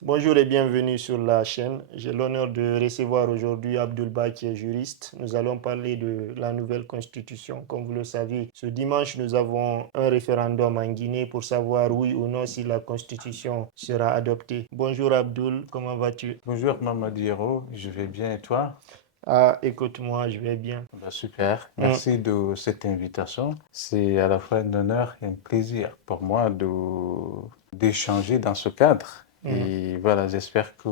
Bonjour et bienvenue sur la chaîne. J'ai l'honneur de recevoir aujourd'hui Abdoulba qui est juriste. Nous allons parler de la nouvelle constitution. Comme vous le savez, ce dimanche, nous avons un référendum en Guinée pour savoir oui ou non si la constitution sera adoptée. Bonjour Abdoul, comment vas-tu? Bonjour Mamadou Hiro, je vais bien et toi? Ah, écoute-moi, je vais bien. Super, Hmm. merci de cette invitation. C'est à la fois un honneur et un plaisir pour moi d'échanger dans ce cadre. Mhm. Et voilà, j'espère que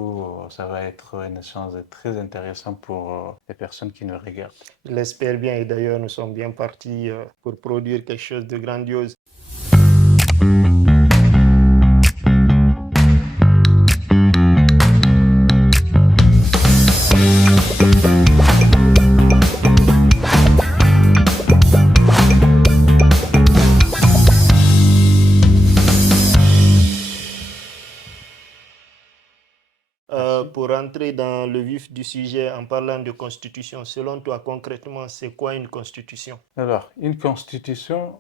ça va être un échange très intéressant pour les personnes qui nous regardent. Je l'espère bien et d'ailleurs, nous sommes bien partis pour produire quelque chose de grandiose. Merci. Pour entrer dans le vif du sujet en parlant de constitution, selon toi, concrètement, c'est quoi une constitution? Alors, une constitution,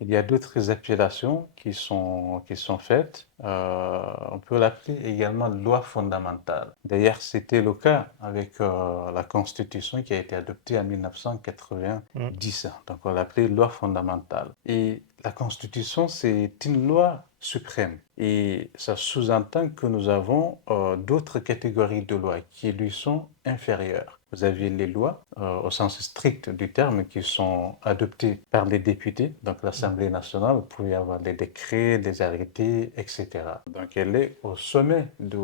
il y a d'autres appellations qui sont faites. On peut l'appeler également loi fondamentale. D'ailleurs, c'était le cas avec la constitution qui a été adoptée en Hmm. 1990. Donc, on l'appelait loi fondamentale. Et la constitution, c'est une loi suprême. Et ça sous-entend que nous avons d'autres catégories de lois qui lui sont inférieures. Vous avez les lois, au sens strict du terme, qui sont adoptées par les députés, donc l'Assemblée nationale. Vous pouvez avoir des décrets, des arrêtés, etc. Donc elle est au sommet de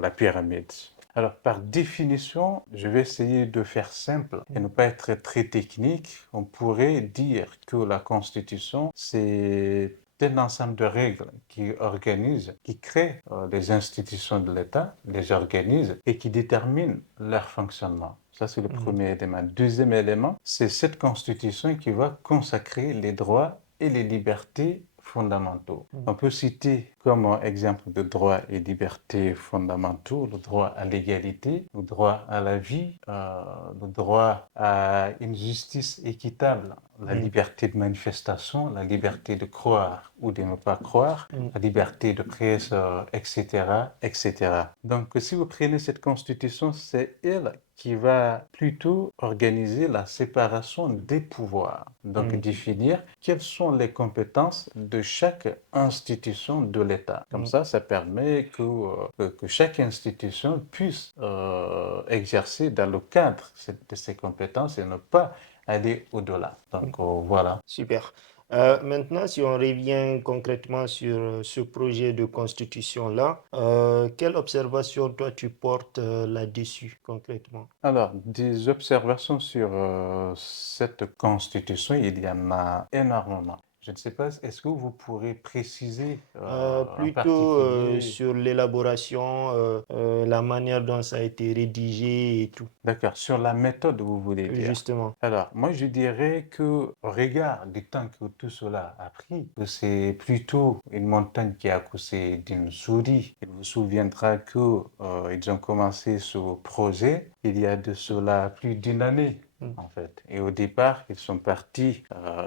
la pyramide. Alors, par définition, je vais essayer de faire simple et ne pas être très technique. On pourrait dire que la Constitution, c'est un ensemble de règles qui organisent, qui créent les institutions de l'État, les organisent et qui déterminent leur fonctionnement. Ça, c'est le Mhm. premier élément. Deuxième élément, c'est cette Constitution qui va consacrer les droits et les libertés fondamentaux. Mhm. On peut citer comme exemple de droits et libertés fondamentaux le droit à l'égalité, le droit à la vie, le droit à une justice équitable, la Mhm. liberté de manifestation, la liberté de croire ou de ne pas croire, Mhm. la liberté de presse, etc., etc. Donc, si vous prenez cette constitution, c'est elle qui va plutôt organiser la séparation des pouvoirs, donc Mhm. définir quelles sont les compétences de chaque institution de l'État. Comme Mhm. ça permet que chaque institution puisse exercer dans le cadre de ses compétences et ne pas aller au-delà. Donc voilà. Super. Maintenant, si on revient concrètement sur ce projet de constitution-là, quelle observation toi tu portes là-dessus concrètement? Alors, des observations sur cette constitution, il y en a énormément. Je ne sais pas, est-ce que vous pourrez préciser en Plutôt particulier. sur l'élaboration, la manière dont ça a été rédigé et tout, D'accord, sur la méthode, vous voulez dire. justement. Alors, moi, je dirais que, au regard du temps que tout cela a pris, que c'est plutôt une montagne qui a accouché d'une souris. Il vous souviendra que, ils ont commencé ce projet il y a de cela plus d'une année. Mm. En fait. Et au départ, ils sont partis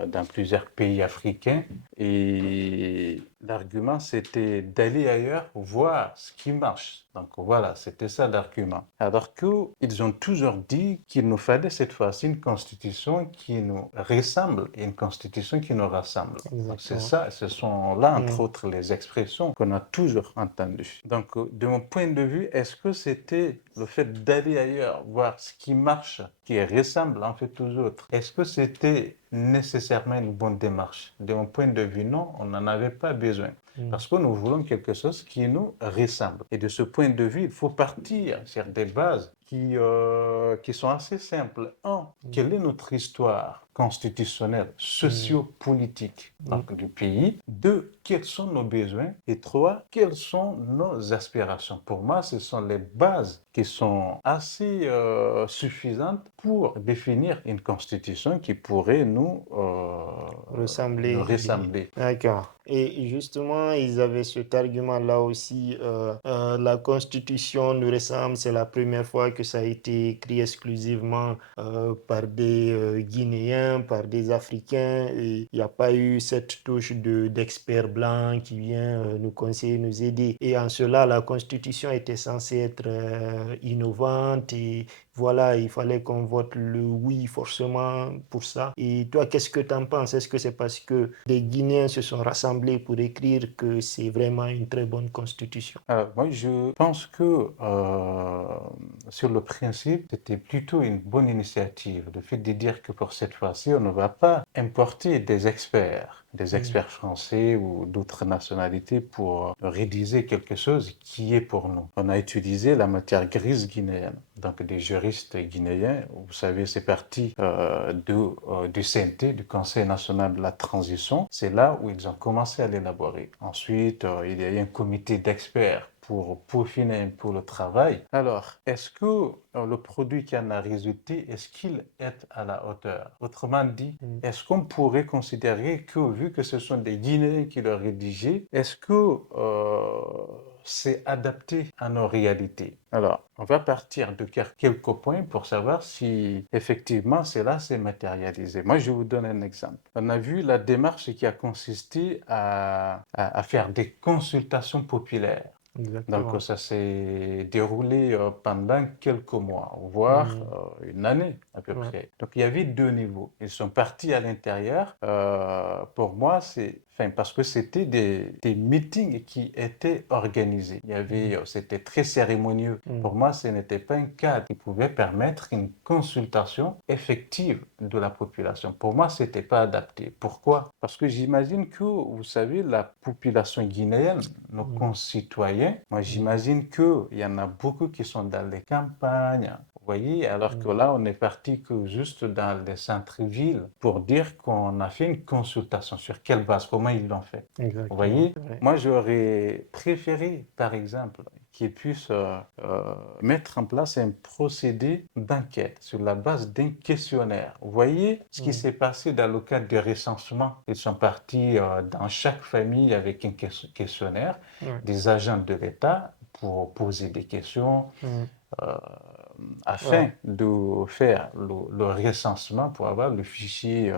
dans plusieurs pays africains et l'argument, c'était d'aller ailleurs voir ce qui marche. Donc voilà, c'était ça l'argument. Alors qu'ils ont toujours dit qu'il nous fallait cette fois-ci une constitution qui nous ressemble et une constitution qui nous rassemble. Donc c'est Exactement. ça, ce sont là entre Mm. autres les expressions qu'on a toujours entendues. Donc de mon point de vue, est-ce que c'était le fait d'aller ailleurs, voir ce qui marche, qui ressemble en fait aux autres, est-ce que c'était nécessairement une bonne démarche? De mon point de vue, non, on n'en avait pas besoin. Mm. Parce que nous voulons quelque chose qui nous ressemble. Et de ce point de vue, il faut partir sur des bases qui sont assez simples. Un, Mm. quelle est notre histoire constitutionnelle, Mm. sociopolitique Mm. du pays? Deux, quels sont nos besoins? Et trois, quelles sont nos aspirations? Pour moi, ce sont les bases qui sont assez suffisantes pour définir une constitution qui pourrait nous Ressembler. ressembler. D'accord. Et justement, ils avaient cet argument-là aussi. La Constitution nous ressemble, c'est la première fois que ça a été écrit exclusivement par des Guinéens Guinéens, par des Africains, et il n'y a pas eu cette touche d'experts blancs qui vient nous conseiller, nous aider. Et en cela, la Constitution était censée être innovante et voilà, il fallait qu'on vote le oui forcément pour ça. Et toi, qu'est-ce que tu en penses? Est-ce que c'est parce que des Guinéens se sont rassemblés pour écrire que c'est vraiment une très bonne constitution? Alors, moi, je pense que sur le principe, c'était plutôt une bonne initiative. Le fait de dire que pour cette fois-ci, on ne va pas importer des experts français ou d'autres nationalités pour rédiger quelque chose qui est pour nous. On a utilisé la matière grise guinéenne, donc des juristes guinéens. Vous savez, c'est parti du CNT, du Conseil national de la transition. C'est là où ils ont commencé à l'élaborer. Ensuite, il y a eu un comité d'experts pour peaufiner un peu le travail. Alors, est-ce que le produit qui en a résulté, est-ce qu'il est à la hauteur? Autrement dit, est-ce qu'on pourrait considérer que, vu que ce sont des Guinéens qui l'ont rédigé, est-ce que c'est adapté à nos réalités? Alors, on va partir de quelques points pour savoir si effectivement cela s'est matérialisé. Moi, je vous donne un exemple. On a vu la démarche qui a consisté à faire des consultations populaires. Exactement. Donc, ça s'est déroulé pendant quelques mois, voire une année à peu près. Donc, il y avait deux niveaux. Ils sont partis à l'intérieur. Pour moi, parce que c'était des meetings qui étaient organisés. C'était très cérémonieux. Pour moi, ce n'était pas un cadre qui pouvait permettre une consultation effective de la population. Pour moi, ce n'était pas adapté. Pourquoi? Parce que j'imagine que, vous savez, la population guinéenne, nos concitoyens, moi, j'imagine qu'il y en a beaucoup qui sont dans les campagnes. Vous voyez, alors que là, on est parti que juste dans les centres-villes pour dire qu'on a fait une consultation. Sur quelle base? Comment ils l'ont fait? Exactement. Vous voyez, Ouais. moi, j'aurais préféré, par exemple, qu'ils puissent mettre en place un procédé d'enquête sur la base d'un questionnaire. Vous voyez ce qui s'est passé dans le cadre du recensement. Ils sont partis dans chaque famille avec un questionnaire, des agents de l'État pour poser des questions afin de faire le recensement pour avoir le fichier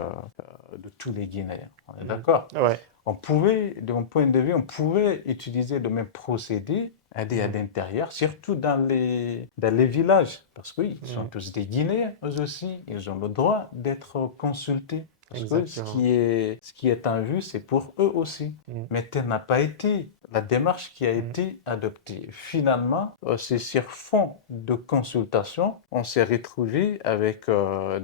de tous les Guinéens. On est d'accord? Ouais. On pouvait, de mon point de vue, on pouvait utiliser le même procédé à l'intérieur, surtout dans les villages, parce qu'ils sont tous des Guinéens, eux aussi, ils ont le droit d'être consultés. Parce que ce qui est en vue, c'est pour eux aussi. Mais tel n'a pas été la démarche qui a été adoptée. Finalement, c'est sur fond de consultation, on s'est retrouvé avec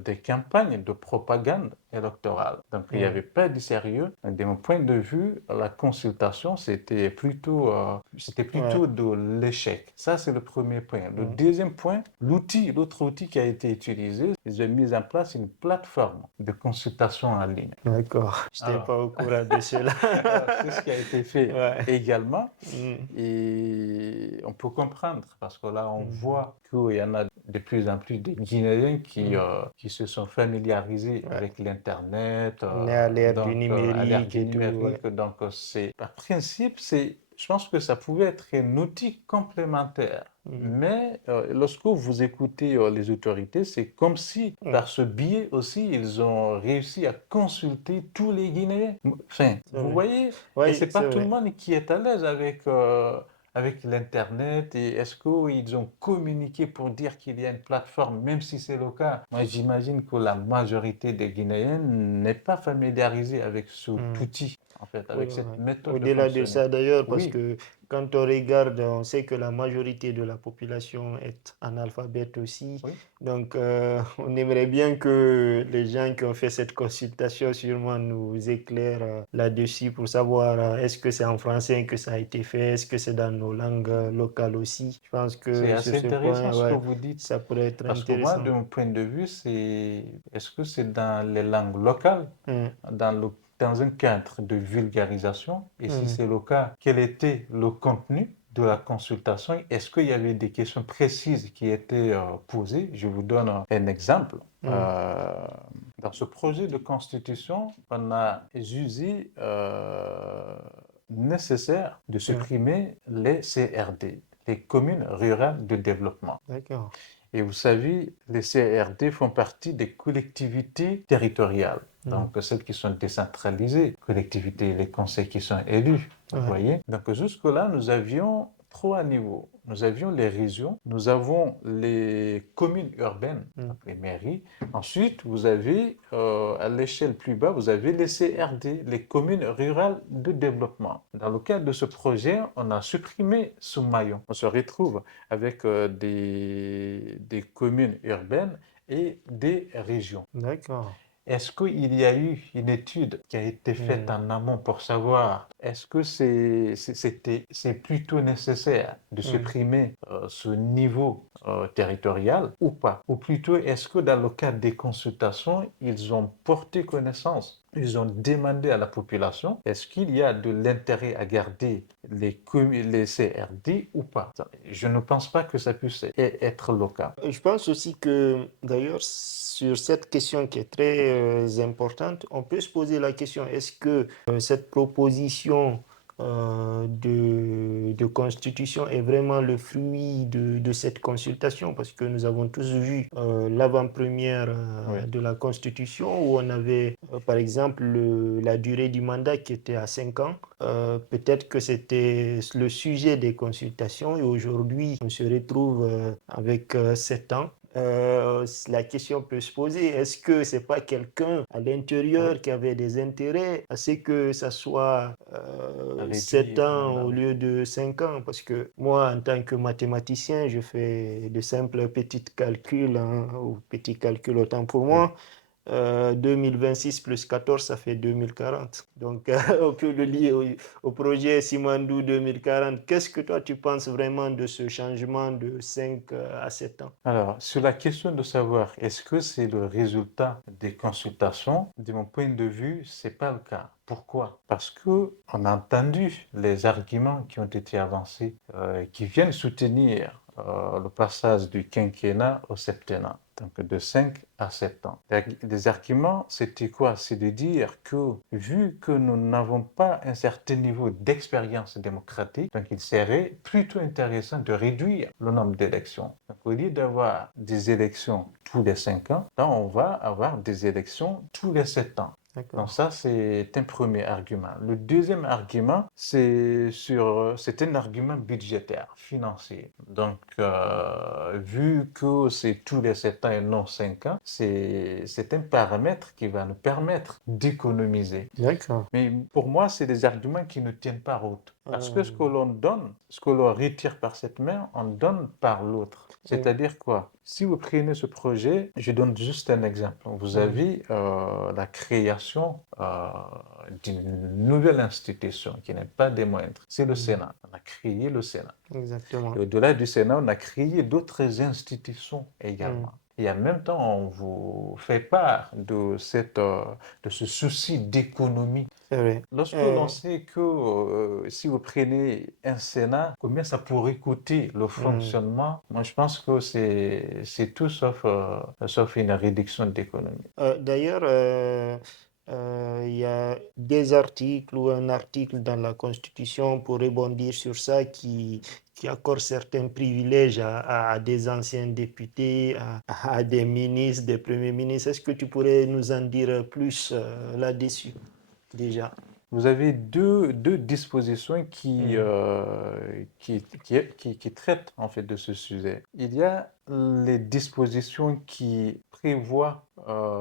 des campagnes de propagande électorale. Donc, il n'y avait pas de sérieux. Donc, de mon point de vue, la consultation, c'était plutôt de l'échec. Ça, c'est le premier point. Le deuxième point, l'autre outil qui a été utilisé, ils ont mis en place une plateforme de consultation en ligne. D'accord. Je n'étais pas au courant de cela. C'est ce qui a été fait également. Et on peut comprendre parce que là, on voit qu'il y en a de plus en plus de Guinéens qui se sont familiarisés avec l'Internet. On est à l'ère du À l'ère numérique du et tout. numérique. Donc, par principe, je pense que ça pouvait être un outil complémentaire. Mais lorsque vous écoutez les autorités, c'est comme si, par ce biais aussi, ils ont réussi à consulter tous les Guinéens. Enfin, vous voyez, et c'est pas tout le monde qui est à l'aise avec l'Internet. Et est-ce qu'ils ont communiqué pour dire qu'il y a une plateforme, même si c'est le cas? Moi, j'imagine que la majorité des Guinéens n'est pas familiarisée avec cet outil. En fait, avec cette méthode de Au-delà de ça, fonctionnement. d'ailleurs, parce Oui, que quand on regarde, on sait que la majorité de la population est analphabète aussi. oui. Donc, on aimerait bien que les gens qui ont fait cette consultation sûrement nous éclairent là-dessus pour savoir est-ce que c'est en français que ça a été fait, est-ce que c'est dans nos langues locales aussi. Je pense C'est que sur assez ce point, intéressant ce que vous dites. ça pourrait être Parce que moi, intéressant. de mon point de vue, est-ce que c'est dans les langues locales, dans un cadre de vulgarisation? Et si c'est le cas, quel était le contenu de la consultation? Est-ce qu'il y avait des questions précises qui étaient posées? Je vous donne un exemple. Dans ce projet de constitution, on a jugé nécessaire de supprimer les CRD, les communes rurales de développement. D'accord. Et vous savez, les CRD font partie des collectivités territoriales. Donc, celles qui sont décentralisées, collectivités, les conseils qui sont élus, vous voyez. Donc, jusque-là, nous avions 3 niveaux. Nous avions les régions, nous avons les communes urbaines, donc les mairies. Ensuite, vous avez, à l'échelle plus bas, vous avez les CRD, les communes rurales de développement. Dans le cadre de ce projet, on a supprimé ce maillon. On se retrouve avec des communes urbaines et des régions. D'accord. Est-ce qu'il y a eu une étude qui a été faite en amont pour savoir est-ce que c'est plutôt nécessaire de supprimer ce niveau territorial ou pas? Ou plutôt, est-ce que dans le cadre des consultations, ils ont porté connaissance, ils ont demandé à la population, est-ce qu'il y a de l'intérêt à garder les CRD ou pas? Je ne pense pas que ça puisse être le cas. Je pense aussi que, d'ailleurs, sur cette question qui est très importante, on peut se poser la question, est-ce que cette proposition de constitution est vraiment le fruit de cette consultation? Parce que nous avons tous vu l'avant-première de la constitution où on avait, par exemple, la durée du mandat qui était à 5 ans. Peut-être que c'était le sujet des consultations et aujourd'hui, on se retrouve avec 7 ans. La question peut se poser, est-ce que c'est pas quelqu'un à l'intérieur qui avait des intérêts à ce que ça soit 7 ans au lieu de 5 ans? Parce que moi, en tant que mathématicien, je fais de simples petits calculs, ou petits calculs autant pour moi. 2026 plus 14, ça fait 2040. Donc, on peut le lier au projet Simandou 2040. Qu'est-ce que toi, tu penses vraiment de ce changement de 5 à 7 ans? Alors, sur la question de savoir est-ce que c'est le résultat des consultations, de mon point de vue, c'est pas le cas. Pourquoi? Parce que on a entendu les arguments qui ont été avancés, qui viennent soutenir le passage du quinquennat au septennat, donc de 5 à 7 ans. Les arguments, c'était quoi? C'est de dire que vu que nous n'avons pas un certain niveau d'expérience démocratique, donc il serait plutôt intéressant de réduire le nombre d'élections. Donc au lieu d'avoir des élections tous les 5 ans, là on va avoir des élections tous les 7 ans. Donc ça, c'est un premier argument. Le deuxième argument, c'est un argument budgétaire, financier. Donc, vu que c'est tous les 7 ans et non 5 ans, c'est un paramètre qui va nous permettre d'économiser. D'accord. Mais pour moi, c'est des arguments qui ne tiennent pas route. Parce que ce que l'on donne, ce que l'on retire par cette main, on donne par l'autre. C'est-à-dire quoi? Si vous prenez ce projet, je donne juste un exemple. Vous avez la création d'une nouvelle institution qui n'est pas des moindres. C'est le Sénat. On a créé le Sénat. Exactement. Et au-delà du Sénat, on a créé d'autres institutions également. Et en même temps, on vous fait part de ce souci d'économie. C'est vrai. Lorsque l'on sait que si vous prenez un Sénat, combien ça pourrait coûter le fonctionnement, moi je pense que c'est tout sauf une réduction d'économie. D'ailleurs, il y a des articles ou un article dans la Constitution pour rebondir sur ça qui accorde certains privilèges à des anciens députés, à des ministres, des premiers ministres. Est-ce que tu pourrais nous en dire plus là-dessus déjà? Vous avez deux dispositions qui traitent en fait de ce sujet. Il y a les dispositions qui prévoient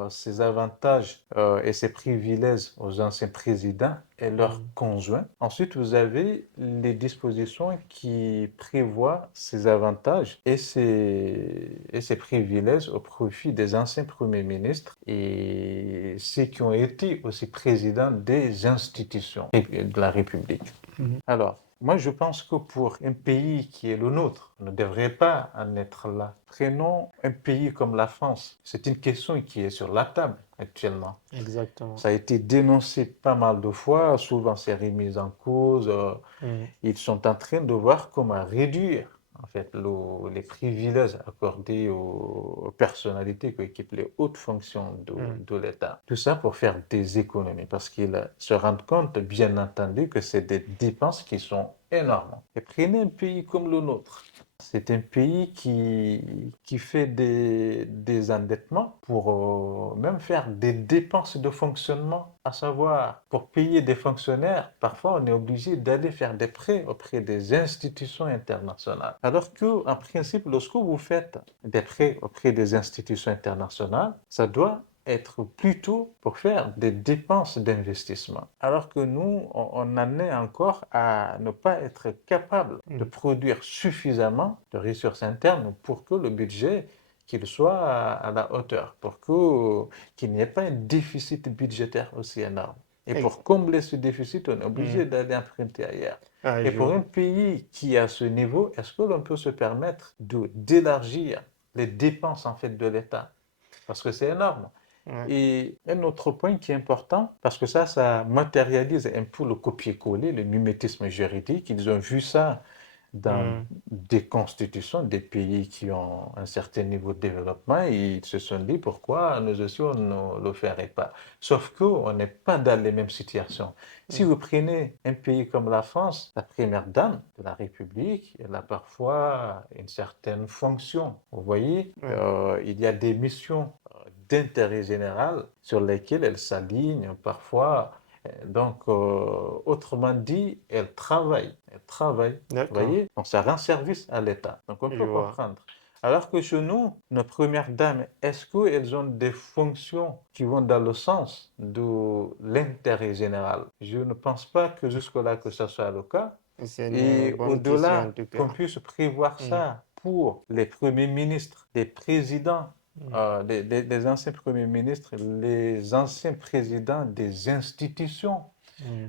ces avantages et ces privilèges aux anciens présidents et leurs conjoints. Ensuite, vous avez les dispositions qui prévoient ces avantages et ces privilèges au profit des anciens premiers ministres et ceux qui ont été aussi présidents des institutions de la République. Alors, moi, je pense que pour un pays qui est le nôtre, on ne devrait pas en être là. Prenons un pays comme la France. C'est une question qui est sur la table actuellement. Exactement. Ça a été dénoncé pas mal de fois, souvent c'est remis en cause. Ils sont en train de voir comment réduire en fait les privilèges accordés aux personnalités qui occupent les hautes fonctions de l'État. Tout ça pour faire des économies parce qu'ils se rendent compte, bien entendu, que c'est des dépenses qui sont énormes. Et prenez un pays comme le nôtre. C'est un pays qui fait des endettements pour même faire des dépenses de fonctionnement, à savoir pour payer des fonctionnaires. Parfois, on est obligé d'aller faire des prêts auprès des institutions internationales. Alors que, en principe, lorsque vous faites des prêts auprès des institutions internationales, ça doit être plutôt pour faire des dépenses d'investissement. Alors que nous, on en est encore à ne pas être capable de produire suffisamment de ressources internes pour que le budget qu'il soit à la hauteur, qu'il n'y ait pas un déficit budgétaire aussi énorme. Et pour combler ce déficit, on est obligé d'aller emprunter ailleurs. Et pour un pays qui est à ce niveau, est-ce que l'on peut se permettre d'élargir les dépenses en fait de l'État? Parce que c'est énorme. Et un autre point qui est important, parce que ça matérialise un peu le copier-coller, le mimétisme juridique. Ils ont vu ça dans des constitutions des pays qui ont un certain niveau de développement et ils se sont dit pourquoi nous aussi on ne le ferait pas. Sauf qu'on n'est pas dans les mêmes situations. Si vous prenez un pays comme la France, la première dame de la République, elle a parfois une certaine fonction. Vous voyez, il y a des missions d'intérêt général sur lesquelles elle s'aligne parfois. Donc, autrement dit, elle travaille. Elle travaille. Vous voyez? Donc, ça rend service à l'État. Donc, on peut comprendre. Alors que chez nous, nos premières dames, est-ce qu'elles ont des fonctions qui vont dans le sens de l'intérêt général? Je ne pense pas que jusque-là que ce soit le cas. Et au-delà qu'on puisse prévoir ça pour les premiers ministres, les présidents, les anciens premiers ministres, les anciens présidents des institutions.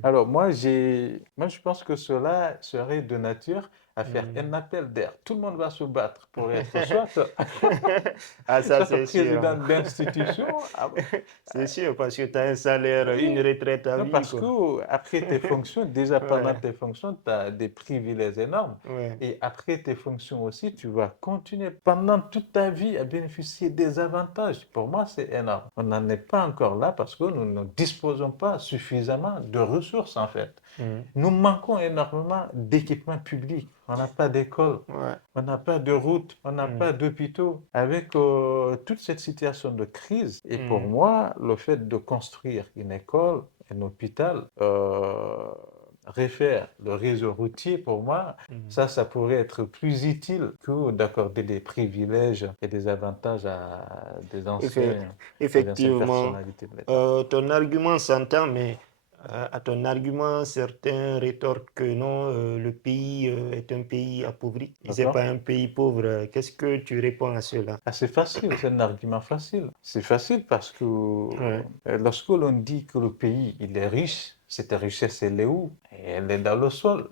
Alors moi, je pense que cela serait de nature à faire un appel d'air. Tout le monde va se battre pour être soit, ça, soit c'est président sûr. d'institution. C'est sûr, parce que tu as un salaire, une retraite à Non, vie, parce quoi. que après tes fonctions, déjà pendant tes fonctions, tu as des privilèges énormes. Et après tes fonctions aussi, tu vas continuer pendant toute ta vie à bénéficier des avantages. Pour moi, c'est énorme. On n'en est pas encore là parce que nous ne disposons pas suffisamment de ressources, en fait. Nous manquons énormément d'équipements publics. On n'a pas d'école, on n'a pas de routes, on n'a pas d'hôpitaux. Avec toute cette situation de crise, et pour moi, le fait de construire une école, un hôpital, refaire le réseau routier, pour moi, ça pourrait être plus utile que d'accorder des privilèges et des avantages à des anciennes Effectivement, personnalités de l'État. ton argument s'entend, mais à ton argument, certains rétorquent que non, le pays est un pays appauvri. Ce n'est pas D'accord? un pays pauvre. Qu'est-ce que tu réponds à cela? Ah, c'est facile, c'est un argument facile. C'est facile parce que Ouais. lorsque l'on dit que le pays il est riche, cette richesse elle est où? Et elle est dans le sol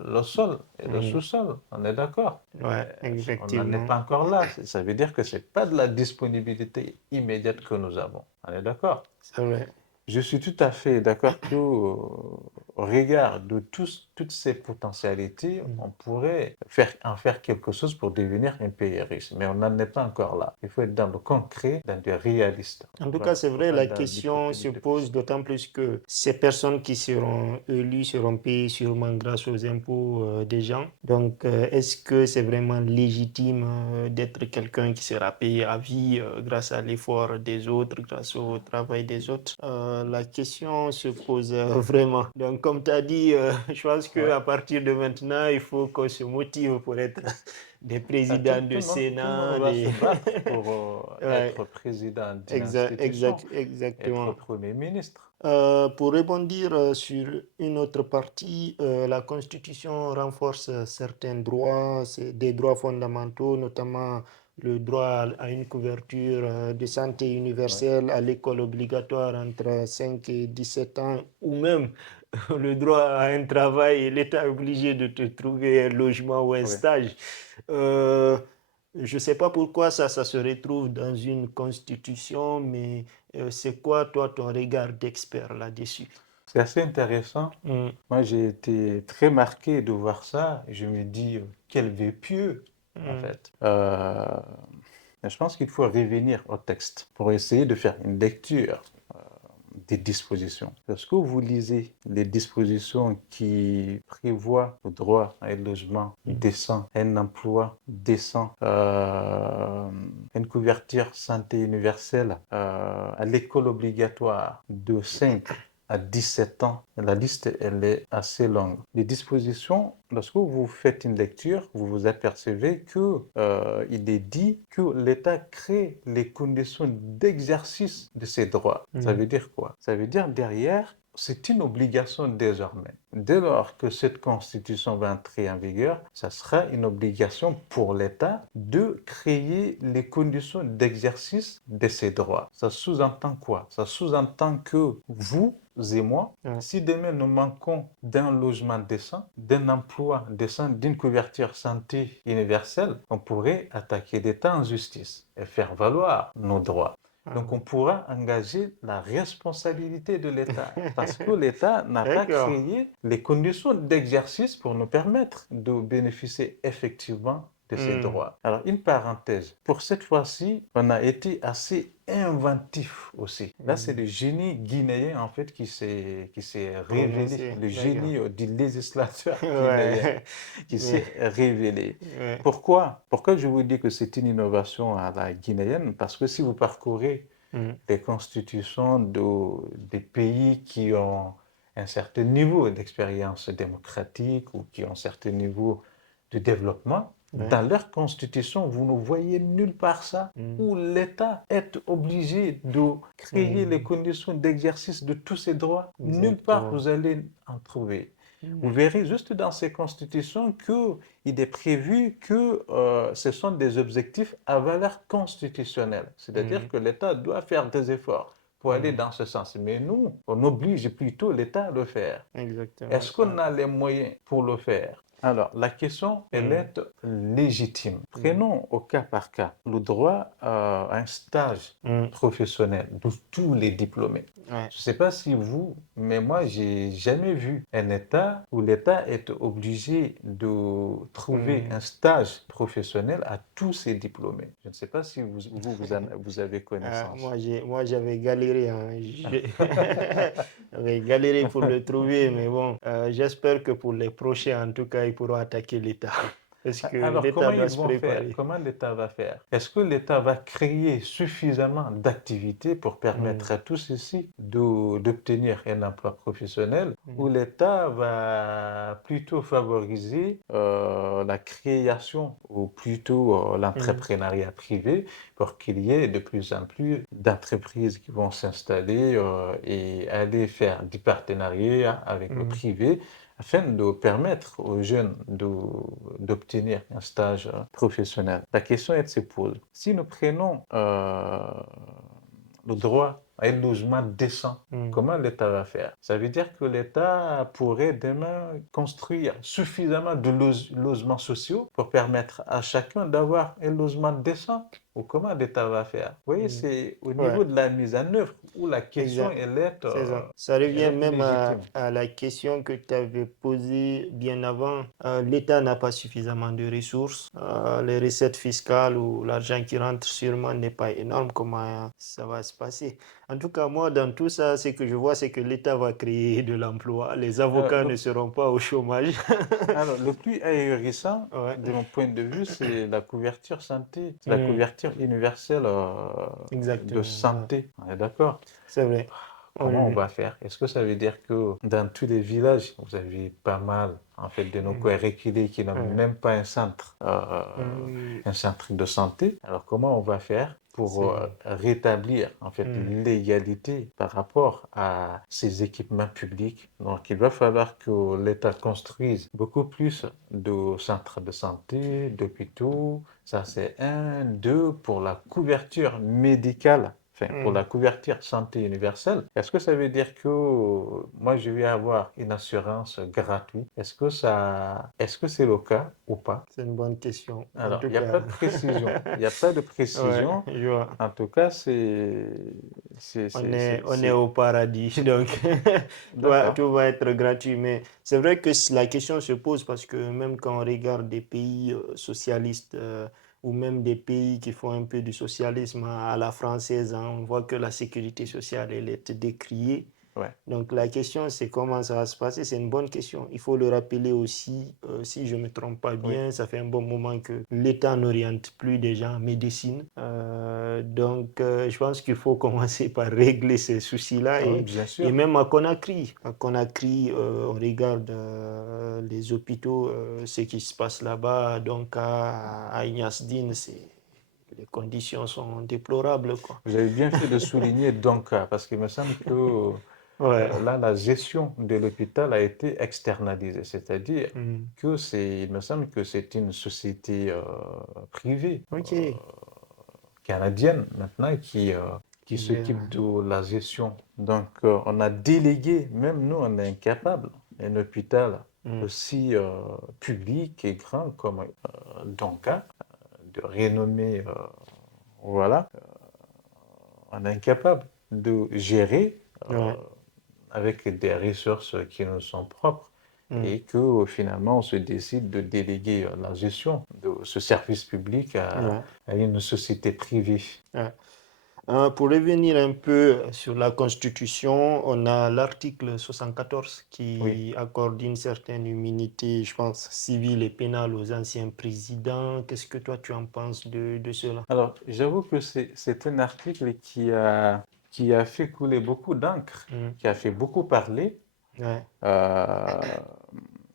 et le sous-sol. On est d'accord? Ouais, On n'en est effectivement. pas encore là. Ça veut dire que c'est pas de la disponibilité immédiate que nous avons. On est d'accord? C'est vrai. Je suis tout à fait d'accord que, au regard de toutes ces potentialités, on pourrait en faire quelque chose pour devenir un pays riche. Mais on n'en est pas encore là. Il faut être dans le concret, dans le réaliste. En tout cas, Voilà. c'est Il ne faut vrai, pas la dans question se l'hypothèse. pose d'autant plus que ces personnes qui seront élues seront payées sûrement grâce aux impôts des gens. Donc, est-ce que c'est vraiment légitime d'être quelqu'un qui sera payé à vie grâce à l'effort des autres, grâce au travail des autres? La question se pose vraiment. Donc, comme tu as dit, je pense qu'à partir de maintenant, il faut qu'on se motive pour être des présidents de Tout le monde Sénat, va des... se battre pour Ouais. être président d'une institution, être Exactement. premier ministre. Pour rebondir sur une autre partie, la Constitution renforce certains droits, c'est des droits fondamentaux, notamment le droit à une couverture de santé Ouais, universelle, à l'école obligatoire entre 5 et 17 ans, ou même le droit à un travail, et l'État est obligé de te trouver un logement ou un ouais. stage. Euh, je ne sais pas pourquoi ça se retrouve dans une constitution, mais c'est quoi, toi, ton regard d'expert là-dessus? C'est assez intéressant. Mm, Moi, j'ai été très marqué de voir ça. Je me dis, quel vœu pieux, en mm, fait. Je pense qu'il faut revenir au texte pour essayer de faire une lecture des dispositions. Lorsque vous lisez les dispositions qui prévoient le droit à un logement décent, un emploi décent, une couverture santé universelle, à l'école obligatoire de 5 à 17 ans, la liste elle est assez longue. Les dispositions, lorsque vous faites une lecture, vous vous apercevez que il est dit que l'État crée les conditions d'exercice de ces droits. Ça veut dire quoi? Ça veut dire derrière, c'est une obligation désormais. Dès lors que cette constitution va entrer en vigueur, ça sera une obligation pour l'État de créer les conditions d'exercice de ces droits. Ça sous-entend quoi? Ça sous-entend que vous et moi, si demain nous manquons d'un logement décent, d'un emploi décent, d'une couverture santé universelle, on pourrait attaquer l'État en justice et faire valoir nos droits. Donc, on pourra engager la responsabilité de l'État parce que l'État n'a pas créé les conditions d'exercice pour nous permettre de bénéficier effectivement de ces droits. Alors, une parenthèse. Pour cette fois-ci, on a été assez inventif aussi. Là, c'est le génie guinéen, en fait, qui s'est révélé. Le génie du législateur guinéen qui s'est révélé. Pourquoi je vous dis que c'est une innovation à la guinéenne? Parce que si vous parcourez les constitutions des pays qui ont un certain niveau d'expérience démocratique ou qui ont un certain niveau de développement, dans leur constitution, vous ne voyez nulle part ça, où l'État est obligé de créer les conditions d'exercice de tous ses droits. Nulle part vous allez en trouver. Vous verrez juste dans ces constitutions qu'il est prévu que ce sont des objectifs à valeur constitutionnelle. C'est-à-dire que l'État doit faire des efforts pour aller dans ce sens. Mais nous, on oblige plutôt l'État à le faire. Est-ce qu'on a les moyens pour le faire? Alors, la question, elle est légitime. Prenons au cas par cas le droit à un stage professionnel de tous les diplômés. Je ne sais pas si vous, mais moi, j'ai jamais vu un État où l'État est obligé de trouver un stage professionnel à tous ses diplômés. Je ne sais pas si vous avez connaissance. Moi, j'avais galéré. J'avais galéré pour le trouver, mais bon, j'espère que pour les prochains, en tout cas, ils pourront attaquer l'État. Parce que l'État doit se préparer. Comment l'État va faire? Est-ce que l'État va créer suffisamment d'activités pour permettre à tous ici d'obtenir un emploi professionnel ou l'État va plutôt favoriser la création ou plutôt l'entrepreneuriat privé pour qu'il y ait de plus en plus d'entreprises qui vont s'installer et aller faire du partenariat avec le privé afin de permettre aux jeunes d'obtenir un stage professionnel. La question elle se pose. Si nous prenons le droit à un logement décent, comment l'État va faire? Ça veut dire que l'État pourrait demain construire suffisamment de logements sociaux pour permettre à chacun d'avoir un logement décent? Ou comment l'État va faire? Vous voyez, c'est au niveau de la mise en œuvre où la question elle est ça revient même légitime. à la question que tu avais posée bien avant. L'État n'a pas suffisamment de ressources. Les recettes fiscales ou l'argent qui rentre sûrement n'est pas énorme. Comment ça va se passer? En tout cas, moi, dans tout ça, ce que je vois, c'est que l'État va créer de l'emploi. Les avocats ne seront pas au chômage. Alors, le plus ahurissant, de mon point de vue, c'est la couverture santé, la couverture universelle de santé. On est d'accord? C'est vrai. Comment on va faire? Est-ce que ça veut dire que dans tous les villages, vous avez pas mal en fait de nos coins reculés qui n'ont même pas un centre de santé? Alors comment on va faire pour rétablir en fait l'égalité par rapport à ces équipements publics? Donc il va falloir que l'État construise beaucoup plus de centres de santé, d'hôpitaux. Ça c'est un, deux pour la couverture médicale. Enfin, pour la couverture santé universelle, est-ce que ça veut dire que moi je vais avoir une assurance gratuite? Est-ce que c'est le cas ou pas? C'est une bonne question. Alors, il n'y a pas de précision. Il n'y a pas de précision. Je vois. En tout cas, On est au paradis, donc tout va être gratuit. Mais c'est vrai que la question se pose parce que même quand on regarde des pays socialistes, ou même des pays qui font un peu du socialisme à la française, hein, on voit que la sécurité sociale, elle est décriée. Ouais. Donc la question, c'est comment ça va se passer. C'est une bonne question. Il faut le rappeler aussi, si je ne me trompe pas Oui. bien, ça fait un bon moment que l'État n'oriente plus des gens en médecine. Donc je pense qu'il faut commencer par régler ces soucis-là. Ah oui, bien Et sûr. même à Conakry, on regarde les hôpitaux, ce qui se passe là-bas. Donc à Ignace Dine, les conditions sont déplorables, quoi. Vous avez bien fait de souligner Donka, parce qu'il me semble que Ouais. là, la gestion de l'hôpital a été externalisée, c'est-à-dire Mm. que il me semble que c'est une société privée Ok. canadienne maintenant qui Qui gère. s'occupe de la gestion. Donc, on a délégué, même nous, on est incapable, un hôpital Mm. aussi public et grand comme Donka, de renommée, voilà, on est incapable de gérer Ouais. avec des ressources qui nous sont propres Mm. et que finalement on se décide de déléguer la gestion de ce service public Ouais. à une société privée. Ouais. Pour revenir un peu sur la Constitution, on a l'article 74 Oui. qui accorde une certaine immunité, je pense, civile et pénale aux anciens présidents. Qu'est-ce que toi tu en penses de cela? Alors, j'avoue que c'est un article qui a fait couler beaucoup d'encre, Mm. qui a fait beaucoup parler. Ouais. Euh,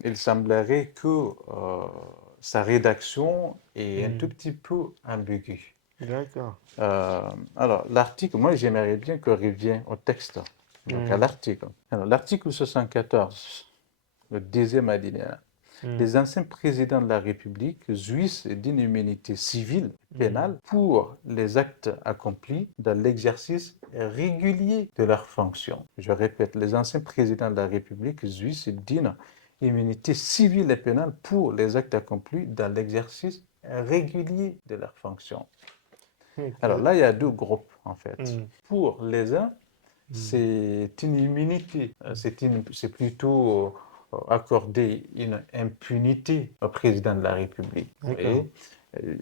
il semblerait que sa rédaction est un tout Mm. petit peu ambiguë. D'accord. Alors, l'article, moi j'aimerais bien qu'on revienne au texte, donc à Mm. l'article. Alors, l'article 74, le deuxième alinéa. Mm. Les anciens présidents de la République jouissent d'une immunité civile et Mm. pénale pour les actes accomplis dans l'exercice régulier de leurs fonctions. Je répète, les anciens présidents de la République jouissent d'une immunité civile et pénale pour les actes accomplis dans l'exercice régulier de leurs fonctions. Alors Ok. là, il y a deux groupes en fait. Mm. Pour les uns, Mm. c'est une immunité, c'est plutôt accorder une impunité au président de la République. Vous D'accord. voyez,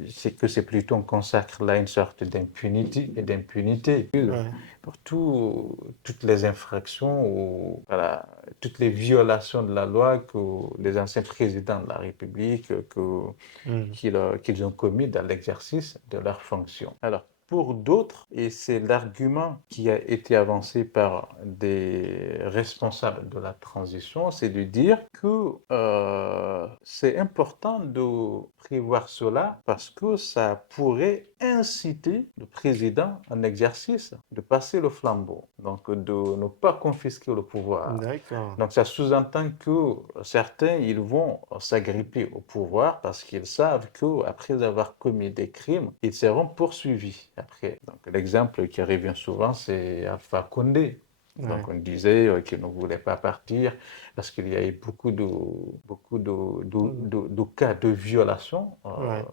c'est que c'est plutôt, on consacre là une sorte d'impunité et d'impunité Ouais. pour toutes les infractions ou voilà, toutes les violations de la loi que les anciens présidents de la République Mm. qu'ils ont commis dans l'exercice de leurs fonctions. Alors, pour d'autres, et c'est l'argument qui a été avancé par des responsables de la transition, c'est de dire que c'est important de prévoir cela parce que ça pourrait inciter le président en exercice de passer le flambeau, donc de ne pas confisquer le pouvoir. D'accord. Donc ça sous-entend que certains, ils vont s'agripper au pouvoir parce qu'ils savent qu'après avoir commis des crimes, ils seront poursuivis après. Donc l'exemple qui revient souvent, c'est Alpha Condé. Ouais. Donc on disait qu'il ne voulait pas partir parce qu'il y a eu Mm. de cas de violation Ouais.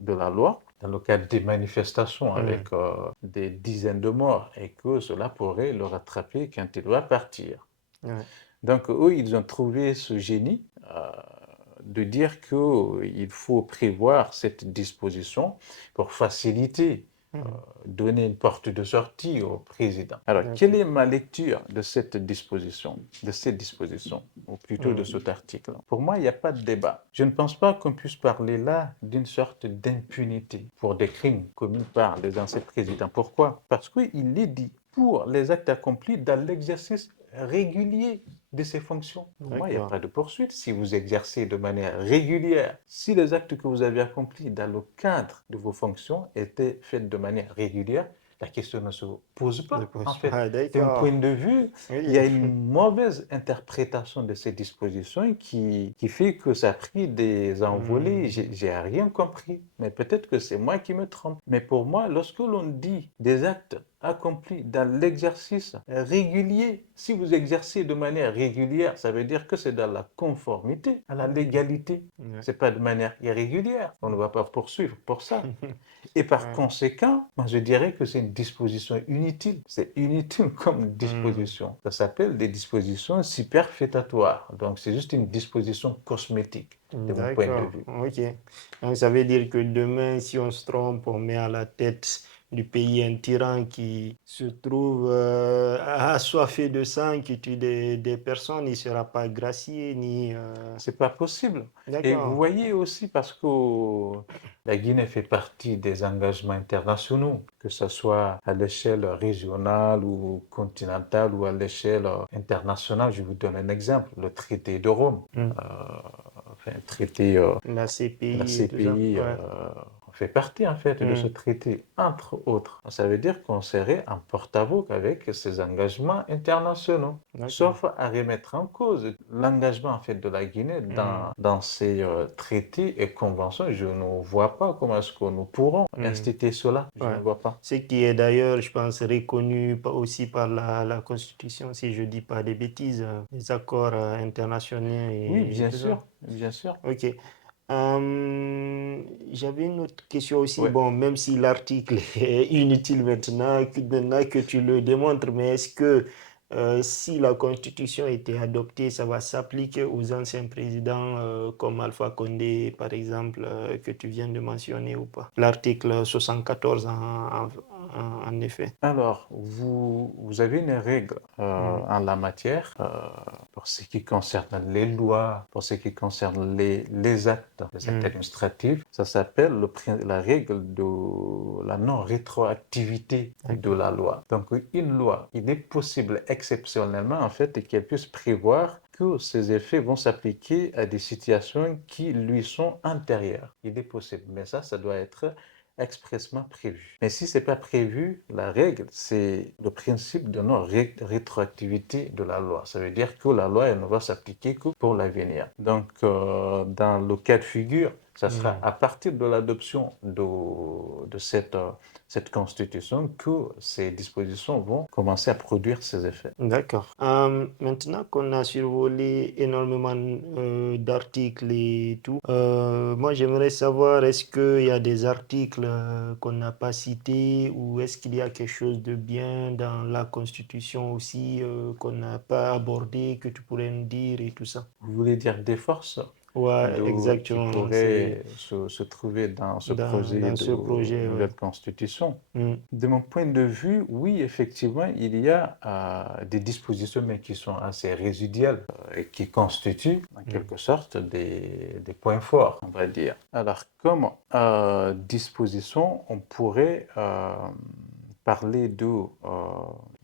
de la loi dans le cadre des manifestations Mm. avec des dizaines de morts et que cela pourrait le rattraper quand il doit partir. Ouais. Donc, eux, ils ont trouvé ce génie de dire qu'il faut prévoir cette disposition pour faciliter, Mm. donner une porte de sortie au président. Alors, quelle D'accord. est ma lecture de cette disposition, ou plutôt de Mm. cet article? Pour moi, il n'y a pas de débat. Je ne pense pas qu'on puisse parler là d'une sorte d'impunité pour des crimes commis par les anciens présidents. Pourquoi? Parce qu'il est dit pour les actes accomplis dans l'exercice régulier de ses fonctions. Pour moi, il n'y a D'accord. pas de poursuite si vous exercez de manière régulière. Si les actes que vous avez accomplis dans le cadre de vos fonctions étaient faits de manière régulière, la question ne se pose pas. En fait, Ah, d'un point d'accord. de vue, il y Oui. a une mauvaise interprétation de ces dispositions qui fait que ça a pris des envolées. Mm. J'ai rien compris. Mais peut-être que c'est moi qui me trompe. Mais pour moi, lorsque l'on dit des actes accomplis dans l'exercice régulier, si vous exercez de manière régulière, ça veut dire que c'est dans la conformité à la légalité. Ouais. C'est pas de manière irrégulière. On ne va pas poursuivre pour ça. Et par Ouais. conséquent, moi je dirais que c'est une disposition unique inutile. C'est inutile comme Hmm. disposition. Ça s'appelle des dispositions superfétatoires. Donc, c'est juste une disposition cosmétique, de mon point de D'accord, vue. ok. Donc ça veut dire que demain, si on se trompe, on met à la tête du pays un tyran qui se trouve assoiffé de sang, qui tue des personnes, il ne sera pas gracié ni... C'est pas possible. Et vous D'accord. voyez aussi, parce que la Guinée fait partie des engagements internationaux, que ce soit à l'échelle régionale ou continentale ou à l'échelle internationale. Je vous donne un exemple, le traité de Rome, Hmm. euh, enfin, le traité, La la CPI et tout ça. CPI, Ouais. on fait partie en fait de ce Hmm. traité, entre autres. Ça veut dire qu'on serait en porte-à-faux avec ces engagements internationaux. D'accord. Sauf à remettre en cause l'engagement en fait de la Guinée Hmm. dans ces traités et conventions. Je ne vois pas comment est-ce que nous pourrons Hmm. instituer cela. Je ne Ouais. vois pas. Ce qui est d'ailleurs, je pense, reconnu aussi par la Constitution, si je dis pas des bêtises, les accords internationaux Oui, et bien tout ça. sûr, bien sûr. Ok. J'avais une autre question aussi. Oui. Bon, même si l'article est inutile maintenant que tu le démontres, mais est-ce que si la Constitution était adoptée, ça va s'appliquer aux anciens présidents comme Alpha Condé, par exemple, que tu viens de mentionner ou pas? L'article 74 en effet. Alors, vous avez une règle Hmm. en la matière pour ce qui concerne les lois, pour ce qui concerne les les actes Hmm. administratifs. Ça s'appelle la règle de la non-rétroactivité de D'accord. la loi. Donc, une loi, il est possible exceptionnellement, en fait, qu'elle puisse prévoir que ces effets vont s'appliquer à des situations qui lui sont antérieures. Il est possible, mais ça doit être expressement prévu. Mais si ce n'est pas prévu, la règle, c'est le principe de non-rétroactivité de la loi. Ça veut dire que la loi, elle ne va s'appliquer que pour l'avenir. Donc, dans le cas de figure, ça sera Hmm. à partir de l'adoption de cette constitution que ces dispositions vont commencer à produire ces effets. D'accord. Maintenant qu'on a survolé énormément d'articles et tout, moi j'aimerais savoir est-ce qu'il y a des articles qu'on n'a pas cités ou est-ce qu'il y a quelque chose de bien dans la Constitution aussi qu'on n'a pas abordé, que tu pourrais nous dire et tout ça. Vous voulez dire des forces Ouais, qui exactement. C'est pourraient se trouver dans ce projet dans de ce projet, ouais. nouvelle constitution? Hmm. De mon point de vue, oui, effectivement, il y a des dispositions, mais qui sont assez résiduelles et qui constituent, en Hmm. quelque sorte, des points forts, on va dire. Alors, comme disposition, on pourrait parler de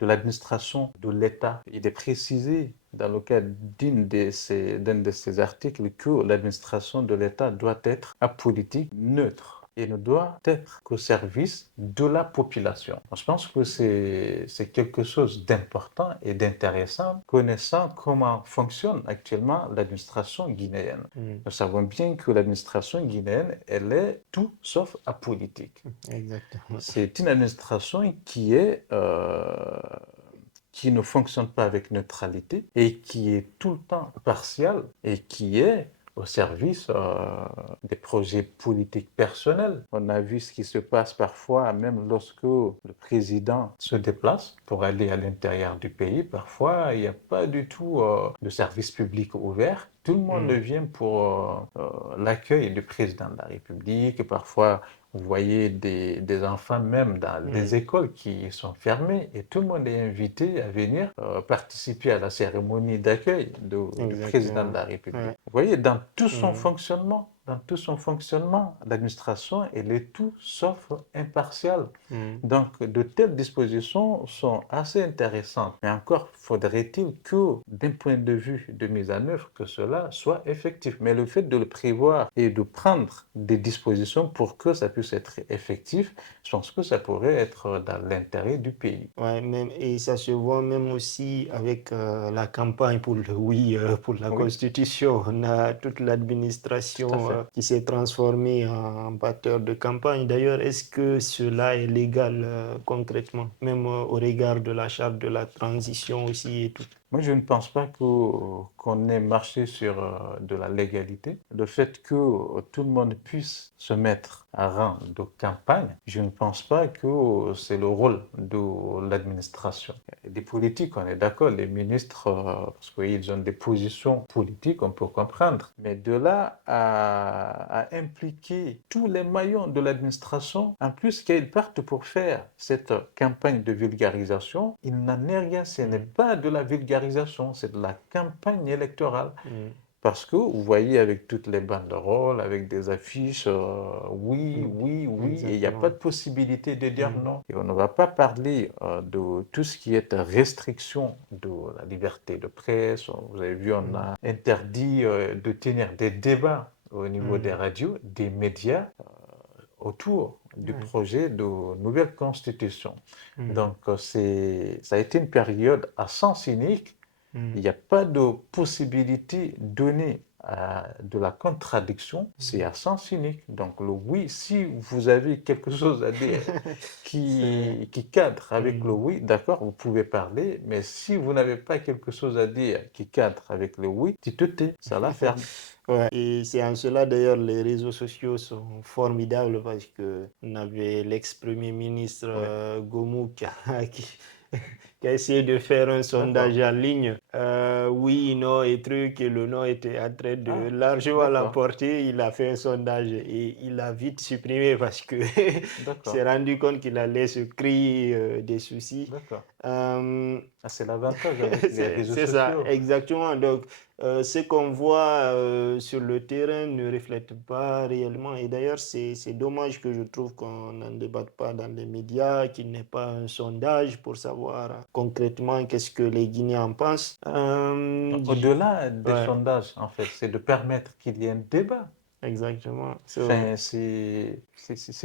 l'administration de l'État. Il est précisé dans le cadre d'un de ces articles que l'administration de l'État doit être apolitique, neutre et ne doit être qu'au service de la population. Je pense que c'est quelque chose d'important et d'intéressant, connaissant comment fonctionne actuellement l'administration guinéenne. Hmm. Nous savons bien que l'administration guinéenne, elle est tout sauf apolitique. Exactement. C'est une administration qui ne fonctionne pas avec neutralité et qui est tout le temps partiale et qui est au service des projets politiques personnels. On a vu ce qui se passe parfois, même lorsque le président se déplace pour aller à l'intérieur du pays. Parfois, il n'y a pas du tout de service public ouvert. Tout le monde Hmm. vient pour l'accueil du président de la République. Parfois, vous voyez des enfants même dans des Hmm. écoles qui sont fermées et tout le monde est invité à venir participer à la cérémonie d'accueil du président de Exactement. la République. Ouais. Vous voyez, Hmm. dans tout son fonctionnement, l'administration, elle est tout sauf impartiale. Hmm. Donc, de telles dispositions sont assez intéressantes. Mais encore faudrait-il que, d'un point de vue de mise en œuvre, que cela soit effectif. Mais le fait de le prévoir et de prendre des dispositions pour que ça puisse être effectif, je pense que ça pourrait être dans l'intérêt du pays. Ouais, même, et ça se voit même aussi avec la campagne pour le oui, pour la Oui, Constitution. On a toute tout à l'administration qui s'est transformé en batteur de campagne. D'ailleurs, est-ce que cela est légal concrètement, même au regard de la charte de la transition aussi et tout? Moi, je ne pense pas qu'on ait marché sur de la légalité. Le fait que tout le monde puisse se mettre à rang de campagne, je ne pense pas que c'est le rôle de l'administration. Les politiques, on est d'accord, les ministres, parce qu'ils ont des positions politiques, on peut comprendre. Mais de là à impliquer tous les maillons de l'administration, en plus qu'ils partent pour faire cette campagne de vulgarisation, il n'en est rien, ce n'est pas de la vulgarisation, c'est de la campagne électorale. Parce que vous voyez avec toutes les banderoles, avec des affiches, oui, oui, oui, et il n'y a pas de possibilité de dire non. Et on ne va pas parler de tout ce qui est restriction de la liberté de presse. Vous avez vu, on a interdit de tenir des débats au niveau des radios, des médias, autour du projet de nouvelle constitution. Donc, ça a été une période à sens unique. Il n'y a pas de possibilité donnée de la contradiction, c'est à sens unique. Donc le oui, si vous avez quelque chose à dire qui cadre avec le oui, d'accord, vous pouvez parler, mais si vous n'avez pas quelque chose à dire qui cadre avec le oui, tu te tais, ça la ferme. Ouais. Et c'est en cela d'ailleurs les réseaux sociaux sont formidables parce que on avait l'ex-premier ministre Gomu qui a essayé de faire un sondage en ligne. Oui, non et truc, et le non était en train de largement l'emporter. Il a fait un sondage et il a vite supprimé parce que il s'est rendu compte qu'il allait se créer des soucis. C'est l'avantage avec les réseaux sociaux. C'est ça, exactement. Donc, ce qu'on voit sur le terrain ne reflète pas réellement. Et d'ailleurs, c'est dommage que je trouve qu'on n'en débatte pas dans les médias, qu'il n'y ait pas un sondage pour savoir concrètement qu'est-ce que les Guinéens en pensent. Au-delà des sondages, en fait, c'est de permettre qu'il y ait un débat. Exactement. Enfin, c'est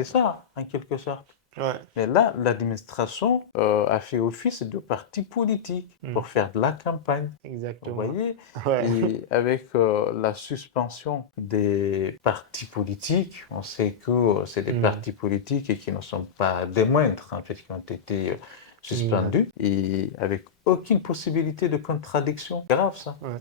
ça, en quelque sorte. Ouais. Mais là, l'administration a fait office de parti politique pour faire de la campagne. Exactement. Vous voyez? Ouais. Et avec la suspension des partis politiques, on sait que c'est des partis politiques et qui ne sont pas des moindres, en fait, qui ont été suspendus et avec aucune possibilité de contradiction. Grave, ça. Ouais.